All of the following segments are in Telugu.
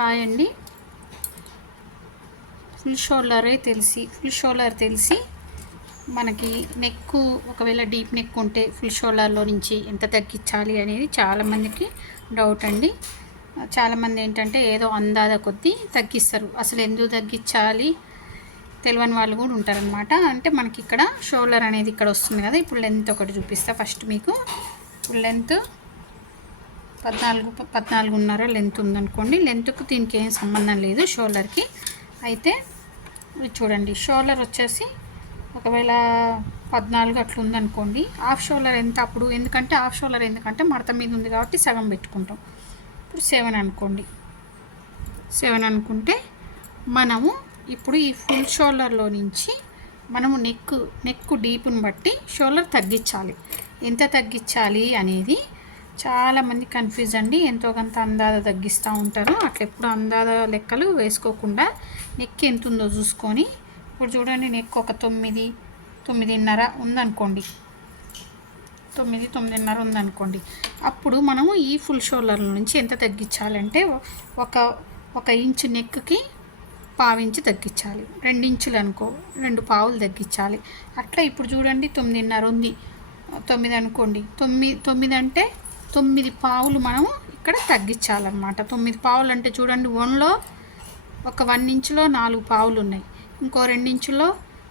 హాయ్ అండి. ఫుల్ షోల్డర్ తెలిసి మనకి నెక్ ఒకవేళ డీప్ నెక్ ఉంటే ఫుల్ షోల్డర్లో నుంచి ఎంత తగ్గించాలి అనేది చాలామందికి డౌట్ అండి. చాలామంది ఏంటంటే ఏదో అందాద కొద్దీ తగ్గిస్తారు, అసలు ఎందుకు తగ్గించాలి తెలియని వాళ్ళు కూడా ఉంటారనమాట. అంటే మనకి ఇక్కడ షోల్డర్ అనేది ఇక్కడ వస్తుంది కదా. ఇప్పుడు లెంత్ ఒకటి చూపిస్తా ఫస్ట్ మీకు. ఇప్పుడు లెంత్ 14.5 లెంత్ ఉందనుకోండి. లెంత్కు దీనికి ఏం సంబంధం లేదు షోల్డర్కి. అయితే చూడండి, షోల్డర్ వచ్చేసి ఒకవేళ 14 అట్లా ఉందనుకోండి. హాఫ్ షోల్డర్ ఎంత అప్పుడు, ఎందుకంటే మడత మీద ఉంది కాబట్టి సగం పెట్టుకుంటాం. ఇప్పుడు 7 అనుకోండి. 7 అనుకుంటే మనము ఇప్పుడు ఈ ఫుల్ షోల్డర్లో నుంచి మనము నెక్ డీప్ని బట్టి షోల్డర్ తగ్గించాలి. ఎంత తగ్గించాలి అనేది చాలామంది కన్ఫ్యూజ్ అండి. ఎంతో కొంత అందాద తగ్గిస్తూ ఉంటారు. అట్లా ఎప్పుడు అందాద లెక్కలు వేసుకోకుండా నెక్ ఎంత ఉందో చూసుకొని, ఇప్పుడు చూడండి నెక్ ఒక 9.5 ఉందనుకోండి. 9.5 ఉందనుకోండి. అప్పుడు మనము ఈ ఫుల్ షోల్డర్ నుంచి ఎంత తగ్గించాలంటే ఒక ఇంచు నెక్కి 1/2 ఇంచు తగ్గించాలి. 2 ఇంచులు అనుకో 2 పావులు తగ్గించాలి. అట్లా ఇప్పుడు చూడండి 9.5 ఉంది, 9 అనుకోండి. 9 అంటే 9 పావులు మనము ఇక్కడ తగ్గించాలన్నమాట. 9 పావులు అంటే చూడండి, 1లో ఒక 1 ఇంచులో 4 పావులు ఉన్నాయి, ఇంకో 2 ఇంచులో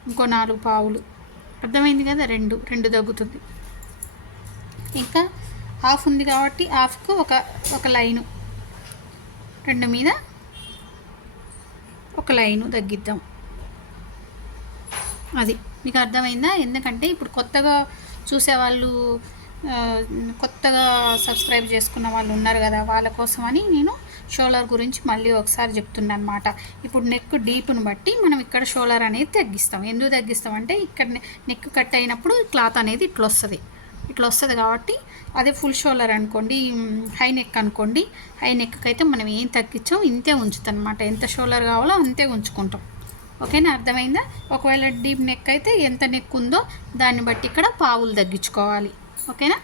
ఇంకో 4 పావులు. అర్థమైంది కదా, 2 తగ్గుతుంది. ఇంకా హాఫ్ ఉంది కాబట్టి హాఫ్కు ఒక లైను, 2 మీద ఒక లైను తగ్గిద్దాం. అది మీకు అర్థమైందా? ఎందుకంటే ఇప్పుడు కొత్తగా చూసేవాళ్ళు, కొత్తగా సబ్స్క్రైబ్ చేసుకున్న వాళ్ళు ఉన్నారు కదా, వాళ్ళ కోసమని నేను షోల్డర్ గురించి మళ్ళీ ఒకసారి చెప్తున్నాను అనమాట. ఇప్పుడు నెక్ డీప్ను బట్టి మనం ఇక్కడ షోల్డర్ అనేది తగ్గిస్తాం. ఎందుకు తగ్గిస్తామంటే ఇక్కడ నెక్ కట్ అయినప్పుడు క్లాత్ అనేది ఇట్లా వస్తుంది కాబట్టి. అదే ఫుల్ షోల్డర్ అనుకోండి, హై నెక్ అనుకోండి, హై నెక్కి అయితే మనం ఏం తగ్గించాం ఇంతే ఉంచుతాం అనమాట. ఎంత షోల్డర్ కావాలో అంతే ఉంచుకుంటాం. ఓకేనా, అర్థమైందా? ఒకవేళ డీప్ నెక్ అయితే ఎంత నెక్ ఉందో దాన్ని బట్టి ఇక్కడ పావులు తగ్గించుకోవాలి. ఓకేనా?